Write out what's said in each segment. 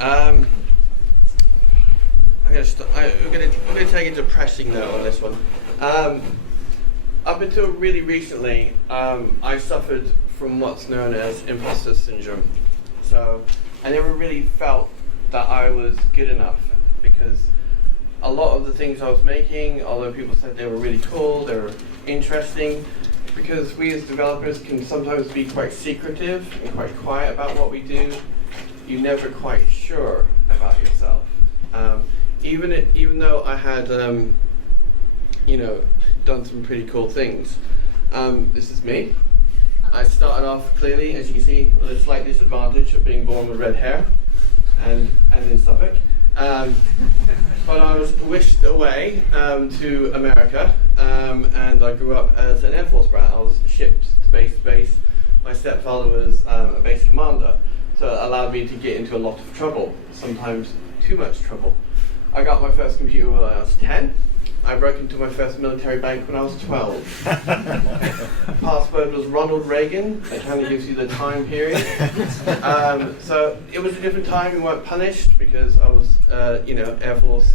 We're going to take a depressing note on this one. Up until really recently, I suffered from what's known as imposter syndrome. So I never really felt that I was good enough, because a lot of the things I was making, although people said they were really cool, they were interesting, because we as developers can sometimes be quite secretive and quite quiet about what we do, you're never quite sure about yourself. Even though I had, done some pretty cool things. This is me. I started off clearly, as you can see, with a slight disadvantage of being born with red hair and in Suffolk. But I was whisked away to America, and I grew up as an Air Force brat. I was shipped to base to base. My stepfather was a base commander, so it allowed me to get into a lot of trouble, sometimes too much trouble. I got my first computer when I was 10. I broke into my first military bank when I was 12. Password was Ronald Reagan. It kind of gives you the time period. So it was a different time. We weren't punished because I was, Air Force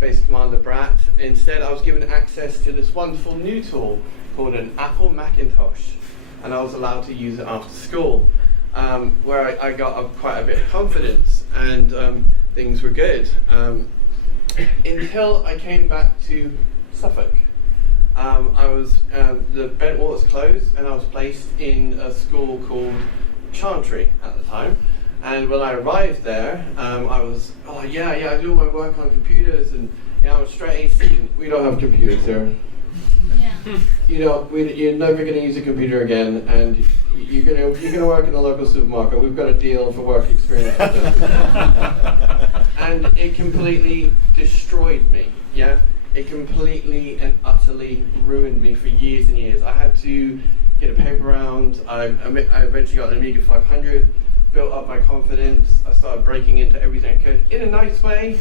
Base Commander brat. Instead, I was given access to this wonderful new tool called an Apple Macintosh, and I was allowed to use it after school, where I got quite a bit of confidence, and things were good. Until I came back to Suffolk. The Bennett was closed, and I was placed in a school called Chantry at the time. And when I arrived there, I was, I do my work on computers, and I'm a straight A student. We don't have computers here. Yeah. You're never going to use a computer again, and you're gonna work in the local supermarket. We've got a deal for work experience with them. And it completely destroyed me. Yeah, it completely and utterly ruined me for years and years. I had to get a paper round. I eventually got an Amiga 500, built up my confidence. I started breaking into everything I could in a nice way.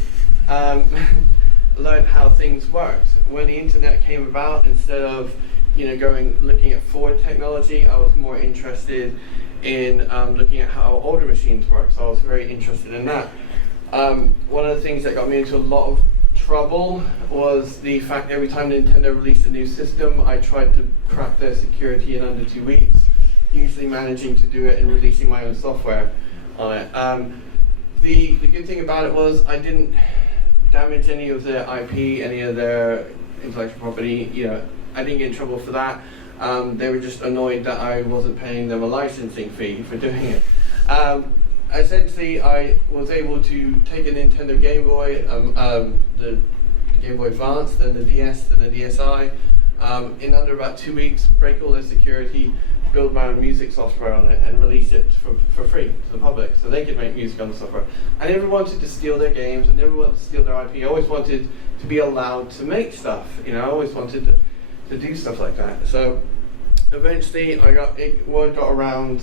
Learned how things worked. When the internet came about, instead of looking at forward technology, I was more interested in looking at how older machines work. So I was very interested in that. One of the things that got me into a lot of trouble was the fact every time Nintendo released a new system, I tried to crack their security in under 2 weeks, usually managing to do it and releasing my own software on it. The good thing about it was I didn't damage any of their IP, any of their intellectual property. I didn't get in trouble for that. They were just annoyed that I wasn't paying them a licensing fee for doing it. Essentially, I was able to take a Nintendo Game Boy, the Game Boy Advance, then the DS, then the DSi, in under about 2 weeks, break all their security, build my own music software on it, and release it for free to the public, so they could make music on the software. I never wanted to steal their games, I never wanted to steal their IP, I always wanted to be allowed to make stuff, I always wanted to do stuff like that. So eventually word got around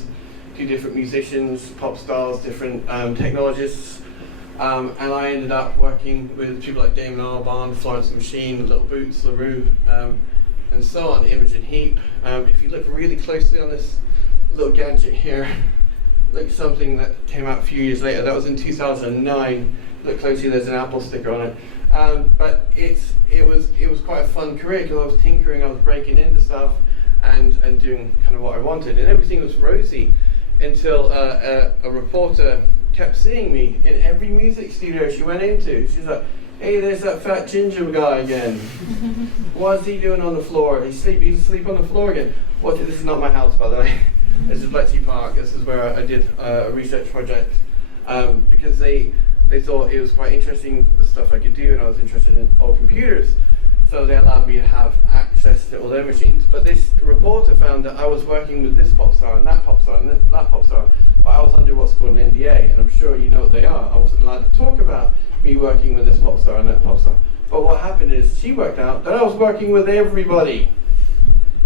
to different musicians, pop stars, different technologists, and I ended up working with people like Damon Albarn, Florence and the Machine, Little Boots, LaRue, and so on, Imogen Heap. If you look really closely on this little gadget here, look something that came out a few years later. That was in 2009. Look closely, there's an Apple sticker on it. But it was quite a fun career, because I was tinkering, I was breaking into stuff, and doing kind of what I wanted, and everything was rosy until a reporter kept seeing me in every music studio she went into. She's like, "Hey, there's that fat ginger guy again. What's he doing on the floor? He's asleep on the floor again." This is not my house, by the way. This is Bletchley Park. This is where I did a research project, because they thought it was quite interesting, the stuff I could do, and I was interested in old computers. So they allowed me to have access to all their machines. But this reporter found that I was working with this pop star and that pop star and that pop star, but I was under what's called an NDA, and I'm sure you know what they are. I wasn't allowed to talk about me working with this pop star and that pop star. But what happened is she worked out that I was working with everybody.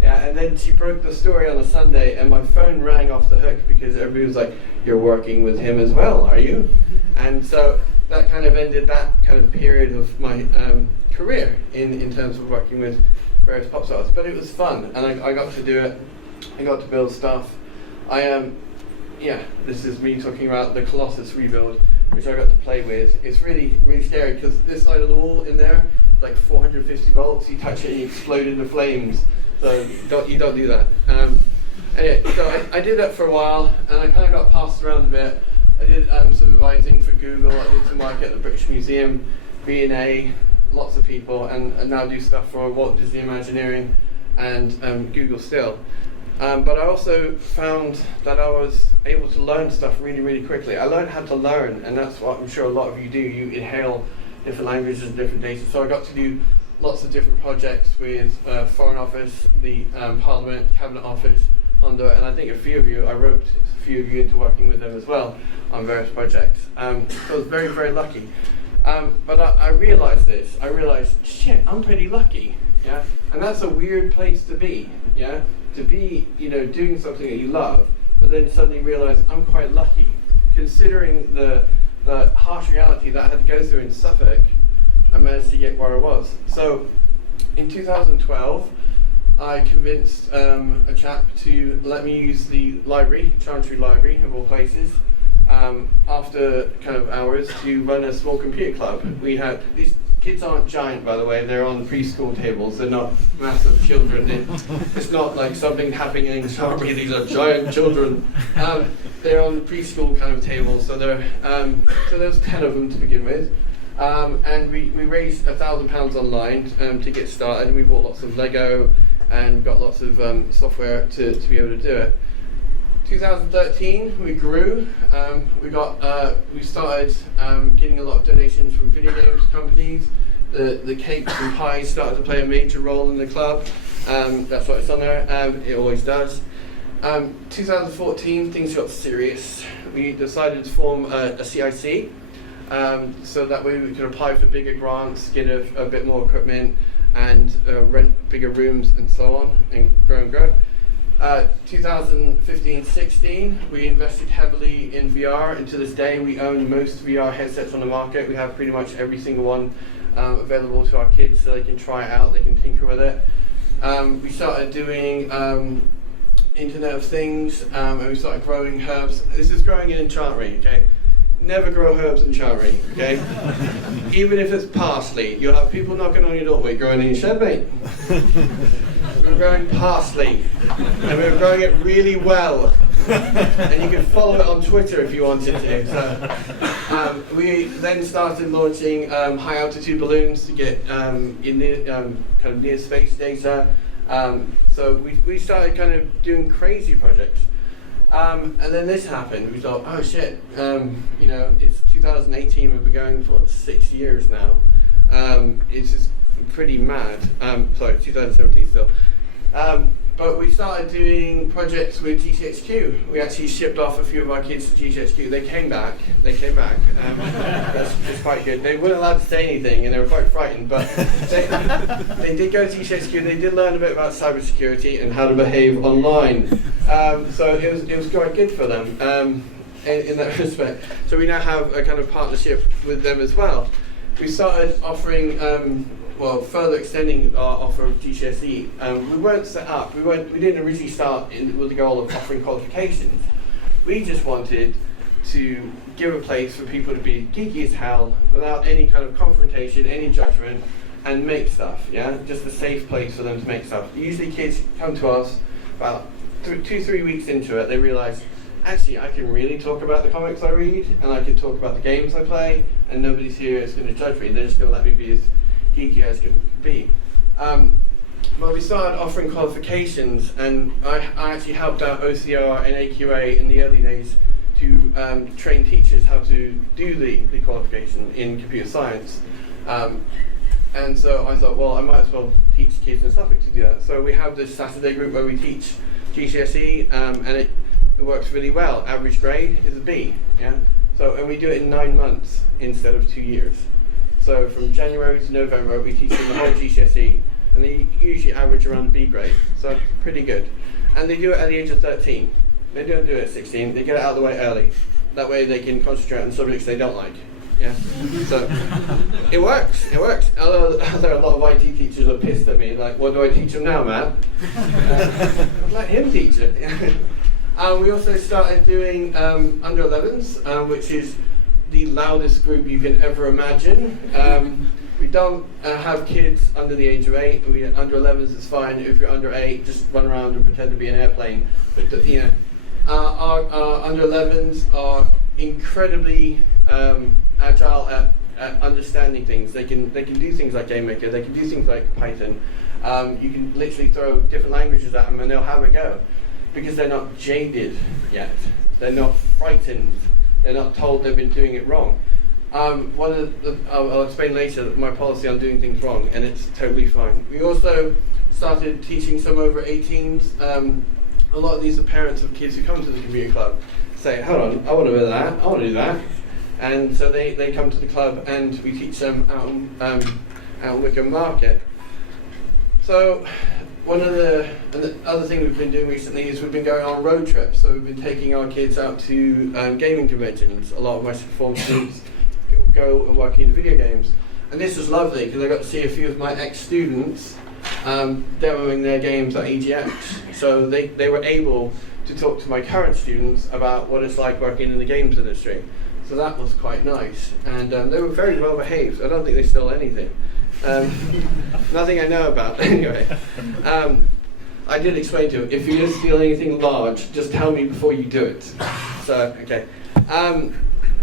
Yeah, and then she broke the story on a Sunday, and my phone rang off the hook because everybody was like, "You're working with him as well, are you?" And so that kind of ended that kind of period of my career in terms of working with various pop stars. But it was fun, and I got to do it. I got to build stuff. This is me talking about the Colossus rebuild. which I got to play with. It's really, really scary because this side of the wall in there, like 450 volts, you touch it and you explode into flames. So you don't do that. Anyway, so I did that for a while, and I kind of got passed around a bit. I did supervising for Google, I did some work at the British Museum, V&A, lots of people, and now do stuff for Walt Disney Imagineering and Google still. But I also found that I was able to learn stuff really, really quickly. I learned how to learn, and that's what I'm sure a lot of you do. You inhale different languages and different data. So I got to do lots of different projects with Foreign Office, the Parliament, Cabinet Office, Honda, and I think a few of you, I roped a few of you into working with them as well on various projects. So I was very, very lucky. But I realized this. I realized, shit, I'm pretty lucky, yeah? And that's a weird place to be, yeah? To be, doing something that you love, but then suddenly realize I'm quite lucky, considering the harsh reality that I had to go through in Suffolk. I managed to get where I was. So, in 2012, I convinced a chap to let me use the library, Chantry Library of all places, after kind of hours to run a small computer club. We had these kids aren't giant, by the way. They're on preschool tables. They're not massive children. It's not like something happening in Chantry. These are giant children. They're on preschool kind of tables. So so there's 10 of them to begin with. And we raised £1,000 online to get started. We bought lots of Lego and got lots of software to be able to do it. 2013, we grew. We started getting a lot of donations from video games companies. The cakes and pies started to play a major role in the club. That's what it's on there. It always does. 2014, things got serious. We decided to form a CIC, so that way we could apply for bigger grants, get a bit more equipment, and rent bigger rooms and so on, and grow. 2015-16, we invested heavily in VR, and to this day we own most VR headsets on the market. We have pretty much every single one available to our kids so they can try it out, they can tinker with it. We started doing Internet of Things, and we started growing herbs. This is growing in Chantry, okay? Never grow herbs in Chantry, okay? Even if it's parsley, you'll have people knocking on your door. We're growing in your shed, mate. We're growing parsley, and we're growing it really well. And you can follow it on Twitter if you wanted to. So, we then started launching high altitude balloons to get kind of near space data. So we started kind of doing crazy projects. And then this happened. We thought, oh shit, it's 2018, we've been going for 6 years now. It's just pretty mad. Sorry, 2017 still. But we started doing projects with GCHQ. We actually shipped off a few of our kids to GCHQ. They came back. That's quite good. They weren't allowed to say anything, and they were quite frightened. But they did go to GCHQ. They did learn a bit about cybersecurity and how to behave online. So it was quite good for them in that respect. So we now have a kind of partnership with them as well. We started offering. Further extending our offer of GCSE, we weren't set up. We didn't originally start with the goal of offering qualifications. We just wanted to give a place for people to be geeky as hell without any kind of confrontation, any judgment, and make stuff. Yeah, just a safe place for them to make stuff. Usually, kids come to us about 2-3 weeks into it. They realise, actually, I can really talk about the comics I read, and I can talk about the games I play, and nobody's here is going to judge me. They're just going to let me be as geeky as can be. Well, we started offering qualifications, and I actually helped out OCR and AQA in the early days to train teachers how to do the qualification in computer science. And so I thought, well, I might as well teach kids in Suffolk to do that. So we have this Saturday group where we teach GCSE, and it works really well. Average grade is a B, yeah? So, and we do it in 9 months instead of 2 years. So from January to November, we teach them the whole GCSE, and they usually average around a B grade, so pretty good. And they do it at the age of 13. They don't do it at 16, they get it out of the way early. That way they can concentrate on subjects they don't like. Yeah. So it works. Although there are a lot of IT teachers who are pissed at me, like, what do I teach them now, man? Let him teach it. We also started doing under 11s, which is the loudest group you can ever imagine. We don't have kids under the age of 8. We under 11s is fine. If you're under 8, just run around and pretend to be an airplane. But our under 11s are incredibly agile at understanding things. They can do things like Game Maker. They can do things like Python. You can literally throw different languages at them and they'll have a go, because they're not jaded yet. They're not frightened. They're not told they've been doing it wrong. I'll explain later my policy on doing things wrong, and it's totally fine. We also started teaching some over 18s. A lot of these are parents of kids who come to the computer club, say, hold on, I want to do that, I want to do that. And so they come to the club and we teach them out in Wickham Market. So one of the other thing we've been doing recently is we've been going on road trips. So we've been taking our kids out to gaming conventions. A lot of my form students go and work in video games. And this was lovely because I got to see a few of my ex-students demoing their games at EGX. So they were able to talk to my current students about what it's like working in the games industry. So that was quite nice. And they were very well behaved. I don't think they stole anything. Nothing I know about, anyway. I did explain to him, if you just steal anything large, just tell me before you do it. So, okay.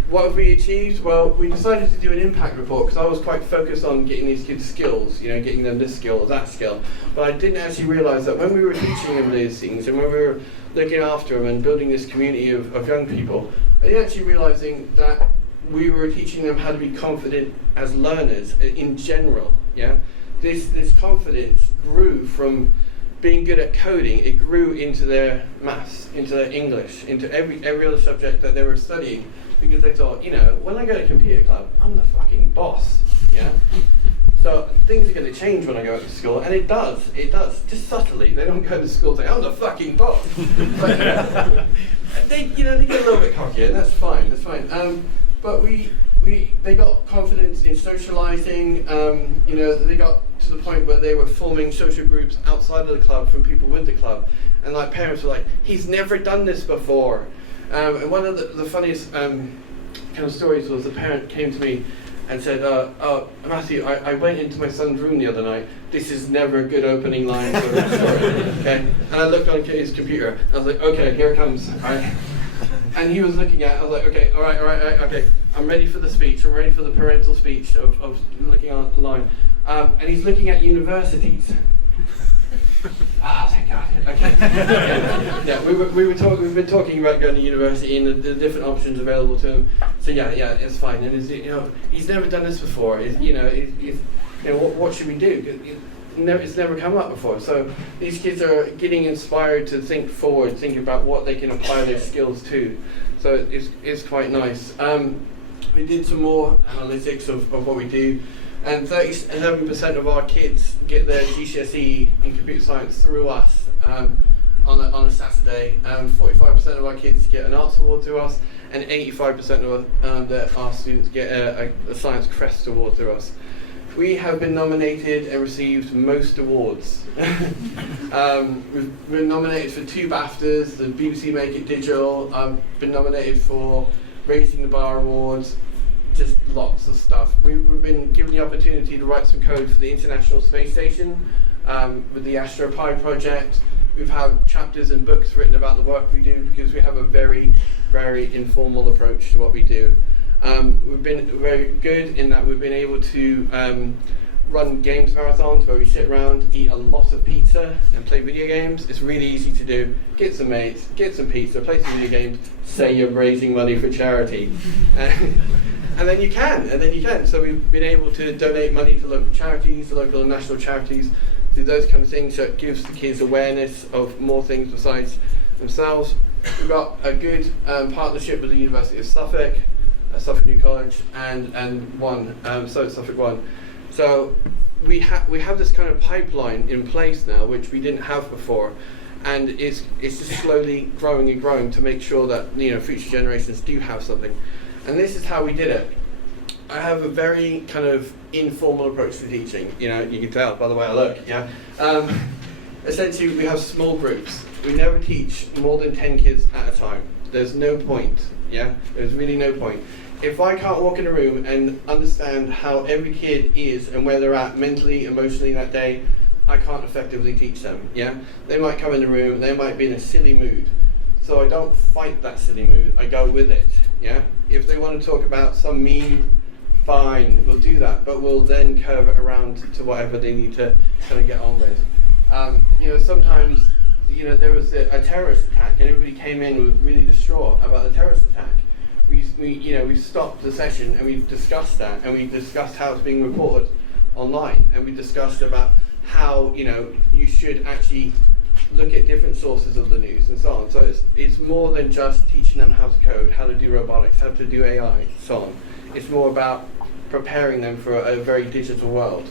What have we achieved? Well, we decided to do an impact report because I was quite focused on getting these kids skills, getting them this skill or that skill. But I didn't actually realise that when we were teaching them these things and when we were looking after them and building this community of young people, I didn't actually realising that we were teaching them how to be confident as learners in general. Yeah, this confidence grew from being good at coding. It grew into their maths, into their English, into every other subject that they were studying, because they thought, when I go to computer club, I'm the fucking boss. Yeah. So things are going to change when I go to school, and it does, just subtly. They don't go to school saying, I'm the fucking boss. But they get a little bit cocky, and that's fine. But they got confidence in socializing. They got to the point where they were forming social groups outside of the club from people with the club, and like parents were like, he's never done this before. And one of the funniest kind of stories was the parent came to me and said, Matthew, I went into my son's room the other night. This is never a good opening line for a story. Okay? And I looked on his computer. I was like, okay, here it comes. All right? And he was looking at it. I was like, okay, all right, okay. I'm ready for the speech. I'm ready for the parental speech of looking online. And he's looking at universities. Thank God. Okay. Yeah, we've been talking about going to university and the different options available to him. So yeah, it's fine. And he's never done this before. What should we do? It's never come up before. So these kids are getting inspired to think forward, think about what they can apply their skills to. So it's quite nice. We did some more analytics of what we do. And 37% of our kids get their GCSE in computer science through us on a Saturday. 45% of our kids get an arts award through us, and 85% of our students get a science crest award through us. We have been nominated and received most awards. We've been nominated for 2 BAFTAs, the BBC Make It Digital. I've been nominated for Raising the Bar Awards. Just lots of stuff. We've been given the opportunity to write some code for the International Space Station with the AstroPi project. We've had chapters and books written about the work we do because we have a very, very informal approach to what we do. We've been very good in that we've been able to run games marathons where we sit around, eat a lot of pizza and play video games. It's really easy to do. Get some mates, get some pizza, play some video games, say you're raising money for charity. And then you can. So we've been able to donate money to local charities, local and national charities, do those kind of things. So it gives the kids awareness of more things besides themselves. We've got a good partnership with the University of Suffolk, Suffolk New College, and Suffolk One. So we have this kind of pipeline in place now, which we didn't have before, and it's just slowly growing and growing to make sure that future generations do have something. And this is how we did it. I have a very kind of informal approach to teaching. You can tell by the way I look. Yeah. Essentially, we have small groups. We never teach more than 10 kids at a time. There's no point. Yeah. There's really no point. If I can't walk in a room and understand how every kid is and where they're at mentally, emotionally that day, I can't effectively teach them, yeah? They might come in the room, they might be in a silly mood. So I don't fight that silly mood, I go with it, yeah? If they want to talk about some meme, fine, we'll do that, but we'll then curve it around to whatever they need to kind of get on with. Sometimes, there was a terrorist attack and everybody came in was really distraught about the terrorist attack. We stopped the session and we discussed that, and we discussed how it's being reported online, and we discussed about how you should actually look at different sources of the news and so on. So it's more than just teaching them how to code, how to do robotics, how to do AI, so on. It's more about preparing them for a very digital world.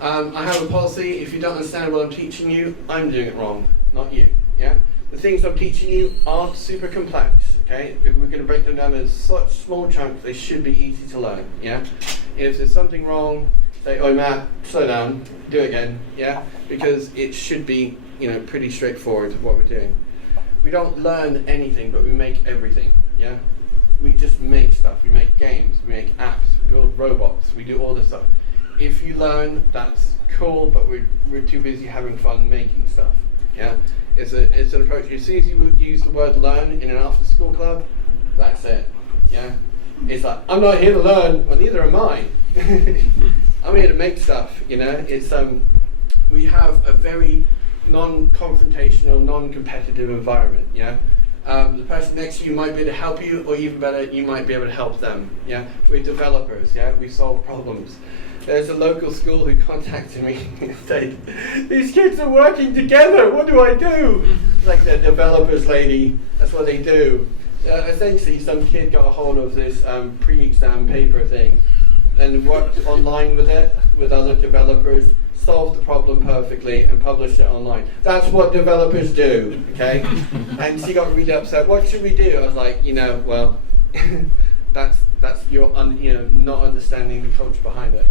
I have a policy: if you don't understand what I'm teaching you, I'm doing it wrong, not you. Yeah. The things I'm teaching you aren't super complex, okay? If we're going to break them down in such small chunks, they should be easy to learn, yeah? If there's something wrong, say, "Oh, Matt, slow down, do it again," yeah? Because it should be, pretty straightforward what we're doing. We don't learn anything, but we make everything, yeah? We just make stuff. We make games, we make apps, we build robots, we do all this stuff. If you learn, that's cool, but we're too busy having fun making stuff, yeah? It's an approach. As soon as you use the word learn in an after-school club, that's it. Yeah, it's like, I'm not here to learn. Well, neither am I. I'm here to make stuff. It's we have a very non-confrontational, non-competitive environment. Yeah, the person next to you might be able to help you, or even better, you might be able to help them. Yeah, we're developers. Yeah, we solve problems. There's a local school who contacted me and said, "These kids are working together, what do I do?" It's like the developers lady, that's what they do. Essentially, some kid got a hold of this pre-exam paper thing and worked online with it, with other developers, solved the problem perfectly and published it online. That's what developers do, okay? And she got really upset. "What should we do?" I was like, well, that's your not understanding the culture behind it.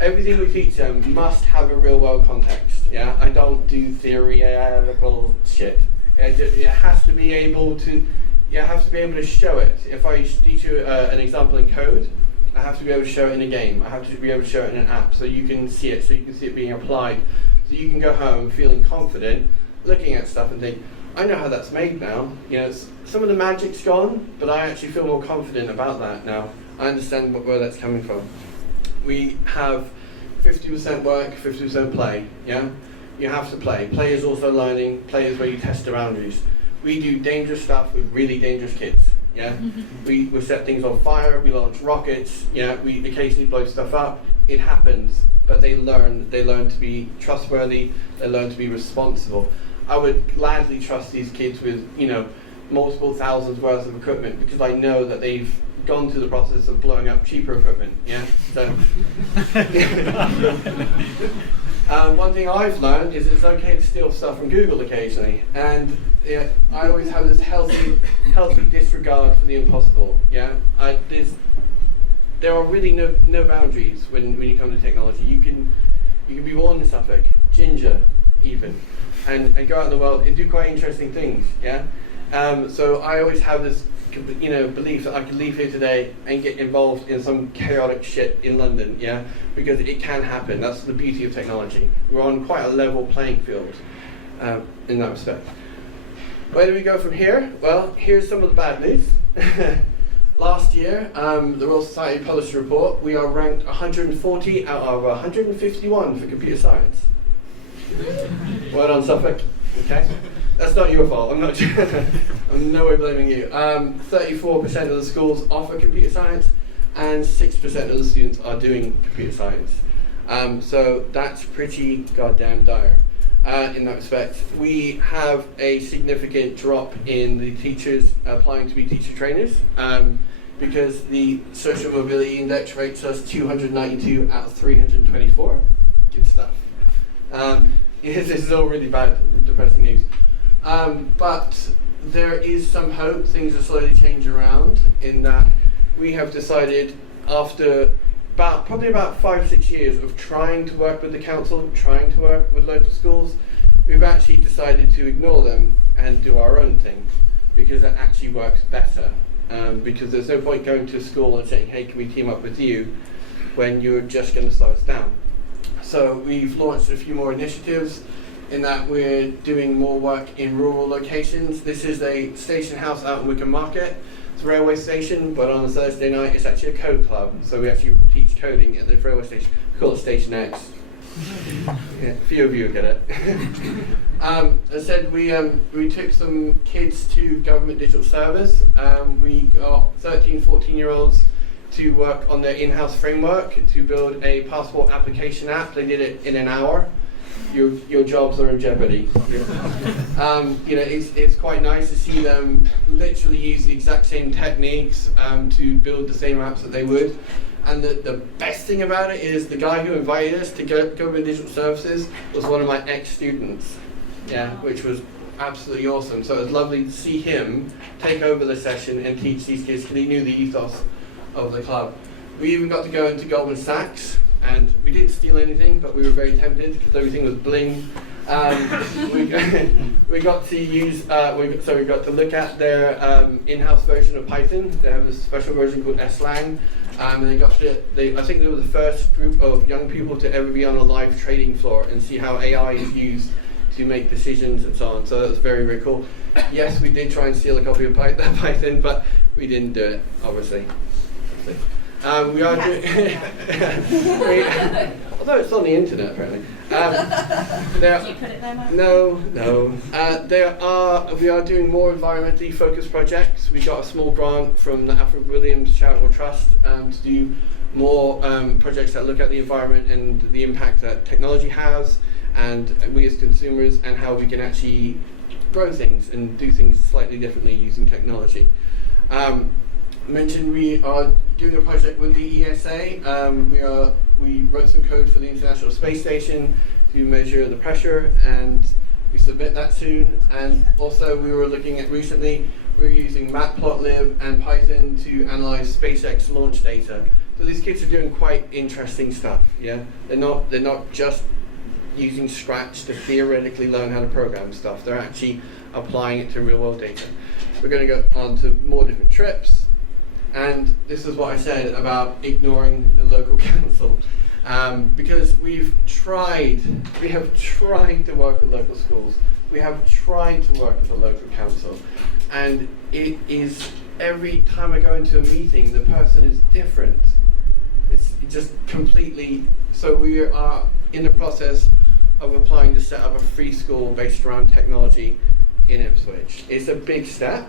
Everything we teach them must have a real world context. Yeah, I don't do theoretical shit. It has to be able to. You have to be able to show it. If I teach you an example in code, I have to be able to show it in a game. I have to be able to show it in an app, so you can see it, so you can see it being applied, so you can go home feeling confident, looking at stuff and think, "I know how that's made now." Some of the magic's gone, but I actually feel more confident about that now. I understand where that's coming from. We have 50% work, 50% play, yeah? You have to play. Play is also learning. Play is where you test the boundaries. We do dangerous stuff with really dangerous kids, yeah? We set things on fire, we launch rockets, yeah? We occasionally blow stuff up. It happens, but they learn to be trustworthy, they learn to be responsible. I would gladly trust these kids with, multiple thousands worth of equipment, because I know that they've gone through the process of blowing up cheaper equipment, yeah? So, one thing I've learned is it's okay to steal stuff from Google occasionally, and I always have this healthy disregard for the impossible, yeah? There are really no boundaries when you come to technology. You can be born in Suffolk, ginger even, and go out in the world and do quite interesting things, yeah? So I always have this belief that I could leave here today and get involved in some chaotic shit in London, yeah? Because it can happen. That's the beauty of technology. We're on quite a level playing field in that respect. Where do we go from here? Well, here's some of the bad news. Last year, the Royal Society published a report. We are ranked 140 out of 151 for computer science. Well done, Suffolk. Okay. That's not your fault. I'm in no way blaming you. 34% of the schools offer computer science, and 6% of the students are doing computer science. So that's pretty goddamn dire. In that respect, we have a significant drop in the teachers applying to be teacher trainers, because the social mobility index rates us 292 out of 324. Good stuff. This is all really bad, depressing news. But there is some hope. Things are slowly changing around, in that we have decided, after probably about 5 or 6 years of trying to work with the council, trying to work with local schools, we've actually decided to ignore them and do our own thing, because it actually works better. because there's no point going to school and saying, hey, can we team up with you, when you're just going to slow us down. So we've launched a few more initiatives in that we're doing more work in rural locations. This is a station house out in Wickham Market. It's a railway station, but on a Thursday night it's actually a code club. So we actually teach coding at the railway station. We call it Station X. Yeah, a few of you get it. As I said, we took some kids to government digital service. We got 13, 14-year-olds to work on their in-house framework to build a passport application app. They did it in an hour. Your jobs are in jeopardy. It's quite nice to see them literally use the exact same techniques to build the same apps that they would. And the best thing about it is the guy who invited us to go with digital services was one of my ex-students, which was absolutely awesome. So it was lovely to see him take over the session and teach these kids, because he knew the ethos of the club. We even got to go into Goldman Sachs, and we didn't steal anything, but we were very tempted because everything was bling. We got to use, we got to look at their in-house version of Python. They have this special version called Slang. And I think they were the first group of young people to ever be on a live trading floor and see how AI is used to make decisions and so on. So that was very, very cool. Yes, we did try and steal a copy of Python, but we didn't do it, obviously. We are doing, although it's on the internet apparently. Did you put it there, Mark? No. We are doing more environmentally focused projects. We got a small grant from the Alfred Williams Charitable Trust to do more projects that look at the environment and the impact that technology has, and we as consumers, and how we can actually grow things and do things slightly differently using technology. Mentioned we are doing a project with the ESA. We wrote some code for the International Space Station to measure the pressure, and we submit that soon. And also we were looking at recently, we're using Matplotlib and Python to analyze SpaceX launch data. So these kids are doing quite interesting stuff. Yeah, they're not just using Scratch to theoretically learn how to program stuff. They're actually applying it to real world data. We're going to go on to more different trips. And this is what I said about ignoring the local council. Because we have tried to work with local schools. We have tried to work with the local council. And it is, every time I go into a meeting, the person is different. It's just completely, so we are in the process of applying to set up a free school based around technology in Ipswich. It's a big step.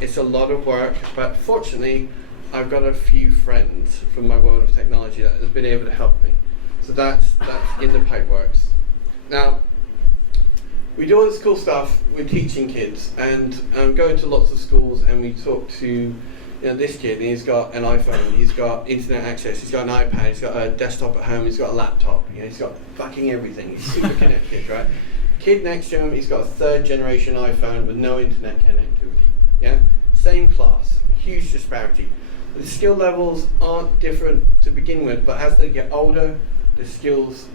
It's a lot of work, but fortunately, I've got a few friends from my world of technology that have been able to help me. So that's in the pipeworks. Now, we do all this cool stuff with teaching kids, and go into lots of schools, and we talk to this kid, and he's got an iPhone, he's got internet access, he's got an iPad, he's got a desktop at home, he's got a laptop, he's got fucking everything. He's super connected, right? Kid next to him, he's got a 3rd generation iPhone with no internet connectivity. Yeah, same class, huge disparity. The skill levels aren't different to begin with, but as they get older, the skills,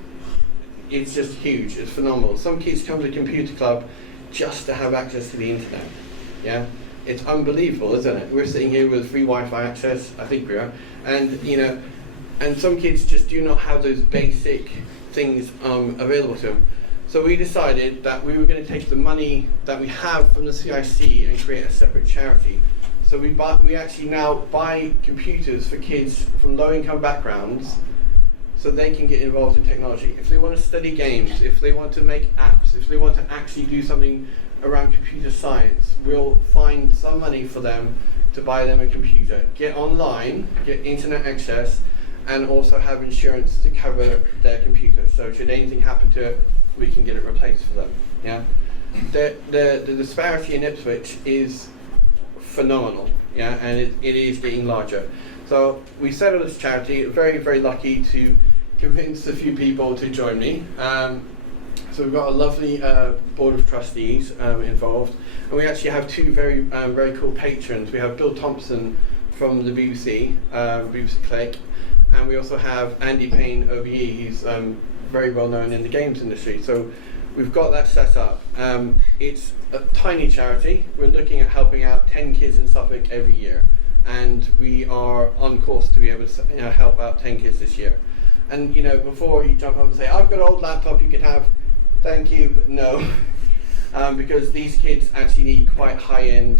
it's just huge, it's phenomenal. Some kids come to the computer club just to have access to the internet. Yeah, it's unbelievable, isn't it? We're sitting here with free Wi-Fi access, I think we are, and and some kids just do not have those basic things available to them. So we decided that we were going to take the money that we have from the CIC and create a separate charity. So we actually now buy computers for kids from low-income backgrounds so they can get involved in technology. If they want to study games, if they want to make apps, if they want to actually do something around computer science, we'll find some money for them to buy them a computer, get online, get internet access, and also have insurance to cover their computer. So should anything happen to it, we can get it replaced for them. Yeah, the disparity in Ipswich is phenomenal. Yeah, and it is getting larger. So we set up this charity. Very, very lucky to convince a few people to join me. So we've got a lovely board of trustees involved, and we actually have 2 very, very cool patrons. We have Bill Thompson from the BBC, BBC Click, and we also have Andy Payne OBE. He's very well known in the games industry. So we've got that set up. It's a tiny charity. We're looking at helping out 10 kids in Suffolk every year, and we are on course to be able to help out 10 kids this year. And before you jump up and say, I've got an old laptop you can have, thank you, but no. Because these kids actually need quite high-end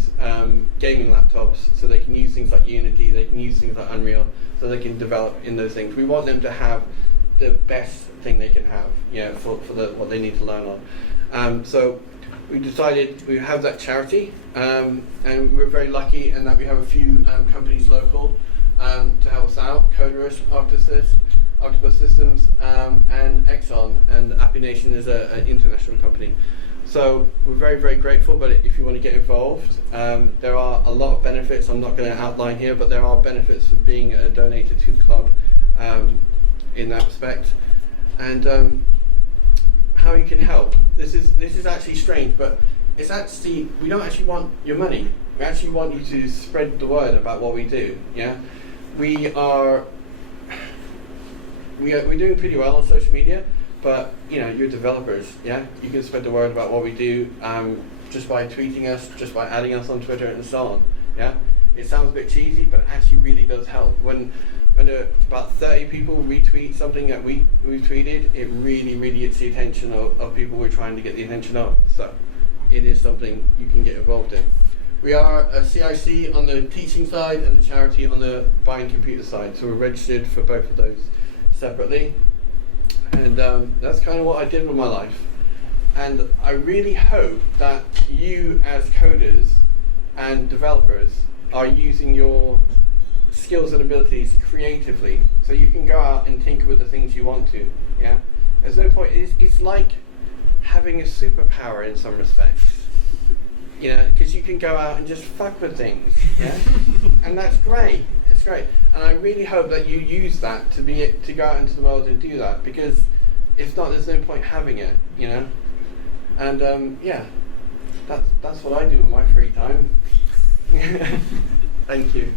gaming laptops, so they can use things like Unity, they can use things like Unreal, so they can develop in those things. We want them to have the best thing they can have, for what they need to learn on. So we decided we have that charity, and we're very lucky in that we have a few companies local to help us out: Coderus, Octopus Systems, and Exxon, and Appy Nation is an international company. So we're very, very grateful, but if you want to get involved, there are a lot of benefits. I'm not going to outline here, but there are benefits for being a donor to the club in that respect. And how you can help. This is actually strange, but it's actually, we don't actually want your money. We actually want you to spread the word about what we do. Yeah, we're doing pretty well on social media. But you're developers, yeah? You can spread the word about what we do just by tweeting us, just by adding us on Twitter and so on, yeah? It sounds a bit cheesy, but it actually really does help. When about 30 people retweet something that we've tweeted, it really, really gets the attention of people we're trying to get the attention of. So it is something you can get involved in. We are a CIC on the teaching side and a charity on the buying computer side, so we're registered for both of those separately. And that's kind of what I did with my life. And I really hope that you as coders and developers are using your skills and abilities creatively, so you can go out and tinker with the things you want to. Yeah, there's no point. It's like having a superpower in some respects. Because you can go out and just fuck with things. Yeah, and that's great. It's great, and I really hope that you use that to go out into the world and do that, because if not, there's no point having it, And that's what I do in my free time. Thank you.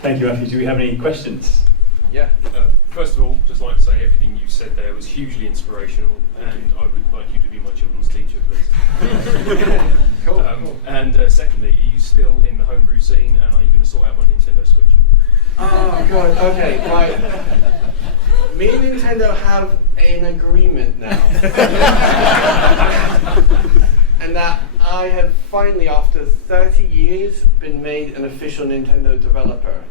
Thank you, Matthew. Do we have any questions? Yeah. First of all, just like to say everything you said there was hugely inspirational, and I would like you to be my children's teacher, please. Cool. And secondly, are you still in the homebrew scene, and are you going to sort out my Nintendo Switch? Oh god. Okay. Right. Me and Nintendo have an agreement now, and that I have finally, after 30 years, been made an official Nintendo developer.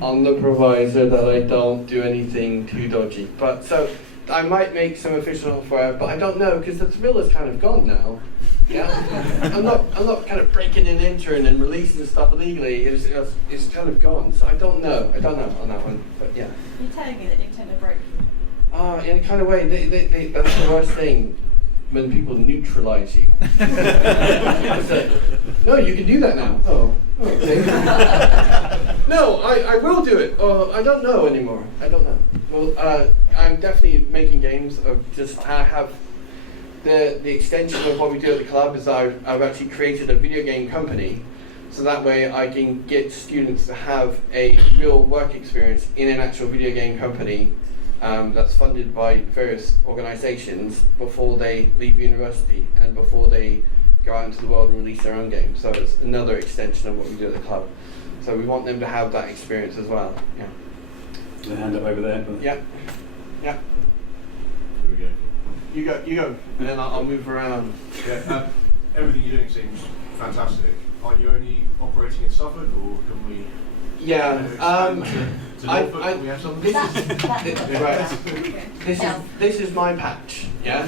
On the proviso that I don't do anything too dodgy. But so I might make some official software, but I don't know, because the thrill is kind of gone now. Yeah, I'm not kind of breaking and entering and releasing stuff illegally. It's kind of gone. So I don't know on that one. But yeah. You're telling me that Nintendo broke you? In a kind of way, they that's the worst thing. When people neutralize you. No, you can do that now. Oh, okay. No, I will do it. I don't know anymore. I don't know. Well, I'm definitely making games. I have the extension of what we do at the club is I've actually created a video game company, so that way I can get students to have a real work experience in an actual video game company. That's funded by various organisations before they leave university and before they go out into the world and release their own games. So it's another extension of what we do at the club. So we want them to have that experience as well. Yeah. The hand up over there. Yeah. Yeah. Here we go. You go, and then I'll move around. Yeah. Everything you're doing seems fantastic. Are you only operating in Suffolk, or can we? Yeah. To Norfolk, can we have something? This is my patch. Yeah.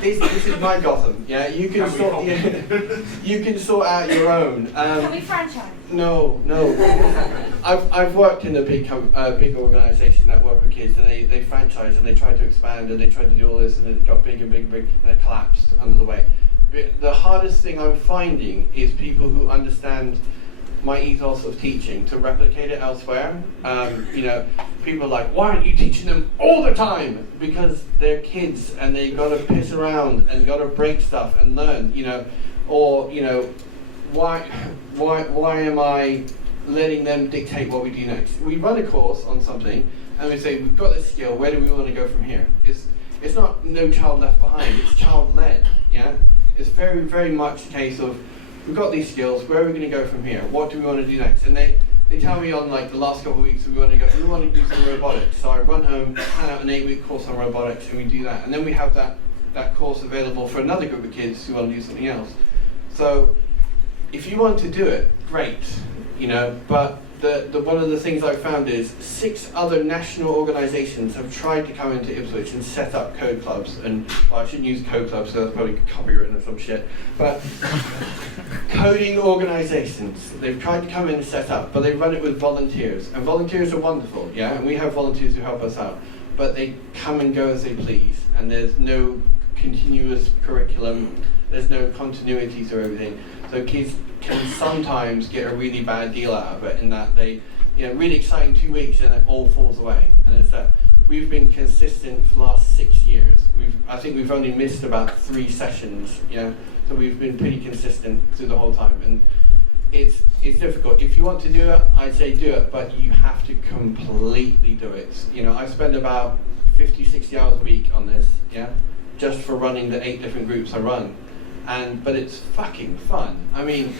This is my Gotham. Yeah. You can sort out your own. Can we franchise? No. I've worked in a big organisation that work with kids, and they franchise and they try to expand and they try to do all this, and it got big and it collapsed under the weight. But the hardest thing I'm finding is people who understand my ethos of teaching to replicate it elsewhere. You know, people are like, why aren't you teaching them all the time? Because they're kids and they gotta piss around and gotta break stuff and learn, you know, or, you know, why am I letting them dictate what we do next? We run a course on something and we say, we've got this skill, where do we want to go from here? It's not no child left behind, it's child led, yeah? It's very, very much a case of, we've got these skills, where are we going to go from here? What do we want to do next? And they tell me on like the last couple of weeks, we want to do some robotics. So I run home, plan out an 8-week course on robotics, and we do that. And then we have that course available for another group of kids who want to do something else. So if you want to do it, great, you know, but the one of the things I've found is 6 other national organisations have tried to come into Ipswich and set up code clubs, and well, I shouldn't use code clubs because that's probably copywritten or some shit, but coding organisations, they've tried to come in and set up, but they run it with volunteers, and volunteers are wonderful, yeah, and we have volunteers who help us out, but they come and go as they please, and there's no continuous curriculum, there's no continuity to everything, so kids can sometimes get a really bad deal out of it in that they, you know, really exciting 2 weeks and it all falls away. And it's that we've been consistent for the last 6 years. I think we've only missed about 3 sessions, you know, so we've been pretty consistent through the whole time. And it's difficult. If you want to do it, I'd say do it, but you have to completely do it. You know, I spend about 50, 60 hours a week on this, yeah, just for running the 8 different groups I run. But it's fucking fun. I mean,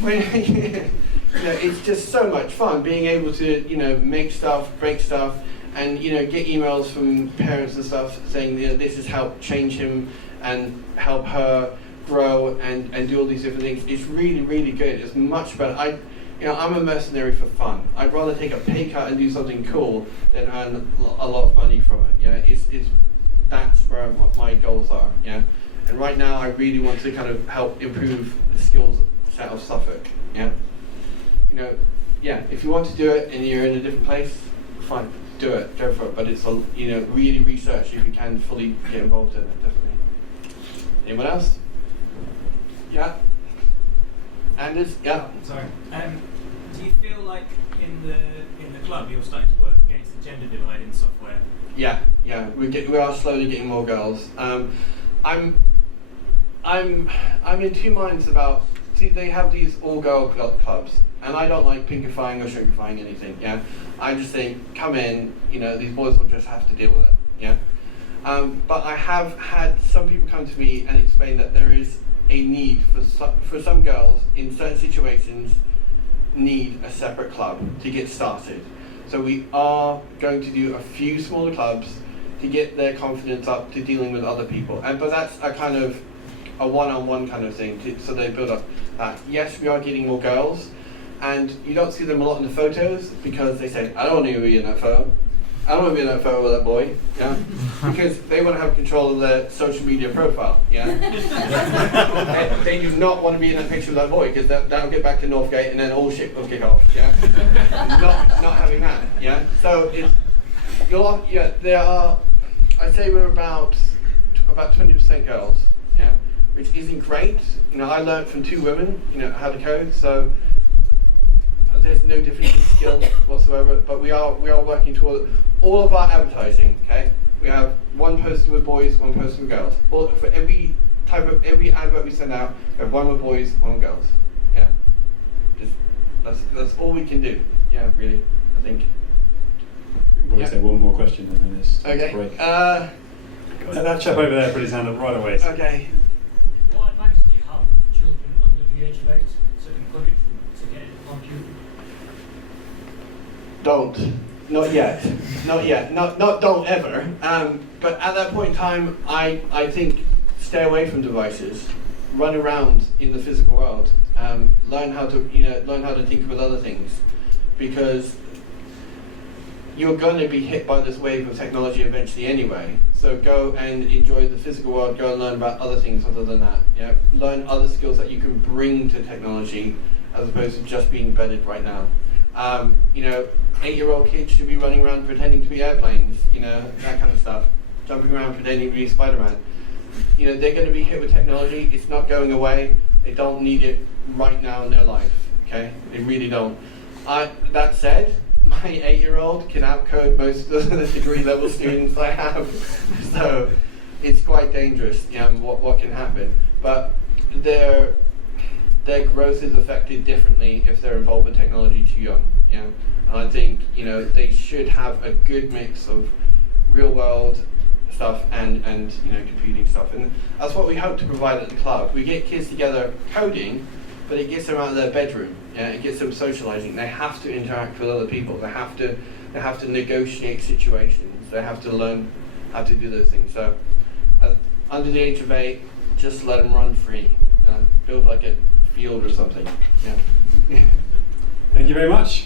when, you know, it's just so much fun being able to, you know, make stuff, break stuff, and, you know, get emails from parents and stuff saying, you know, this has helped change him and help her grow and do all these different things. It's really, really good. It's much better. I'm a mercenary for fun. I'd rather take a pay cut and do something cool than earn a lot of money from it. Yeah, that's where my goals are. Yeah. And right now, I really want to kind of help improve the skills set of Suffolk. Yeah, you know, yeah. If you want to do it and you're in a different place, fine, do it, go for it. But it's you know, really research if you can fully get involved in it. Definitely. Anyone else? Yeah. Anders? Yeah. Sorry. Do you feel like in the club you're starting to work against the gender divide in software? Yeah. We are slowly getting more girls. I'm in 2 minds about, see, they have these all-girl clubs, and I don't like pinkifying or shrinkifying anything, yeah? I just think, come in, you know, these boys will just have to deal with it, yeah? But I have had some people come to me and explain that there is a need for some girls in certain situations need a separate club to get started. So we are going to do a few smaller clubs to get their confidence up to dealing with other people. But that's a kind of a one-on-one kind of thing, so they build up that. Yes, we are getting more girls, and you don't see them a lot in the photos because they say, I don't want to be in that photo. I don't want to be in that photo with that boy, yeah? Because they want to have control of their social media profile, yeah? they do not want to be in that picture with that boy because that'll get back to Northgate and then all shit will kick off, yeah? not having that, yeah? So there are, I'd say we're about 20% girls, yeah? Which isn't great. You know, I learned from 2 women, you know, how to code, so there's no difference in skill whatsoever, but we are working toward all of our advertising, okay? We have 1 poster with boys, 1 poster with girls. For every advert we send out, we have 1 with boys, 1 with girls, yeah? That's all we can do, yeah, really, I think. We can probably say one more question and then it's okay. Break. That chap over there put his hand up right away. Okay. What advice do you have for children under the age of 8 to encourage them to get into computing? Don't. Not yet. Not don't ever. But at that point in time, I think stay away from devices. Run around in the physical world. Learn how to think with other things, because you're going to be hit by this wave of technology eventually anyway. So go and enjoy the physical world. Go and learn about other things other than that. Yeah. Learn other skills that you can bring to technology, as opposed to just being embedded right now. 8-year-old kids should be running around pretending to be airplanes. You know, that kind of stuff. Jumping around pretending to be Spider-Man. You know, they're going to be hit with technology. It's not going away. They don't need it right now in their life. Okay, they really don't. That said, my 8-year-old can outcode most of the degree level students I have, so it's quite dangerous. What can happen, but their growth is affected differently if they're involved with technology too young. And I think they should have a good mix of real world stuff and computing stuff, and that's what we hope to provide at the club. We get kids together coding, but it gets them out of their bedroom. It gets them socializing. They have to interact with other people. They have to negotiate situations. They have to learn how to do those things. So under the age of 8, just let them run free. Build like a field or something. Thank you very much.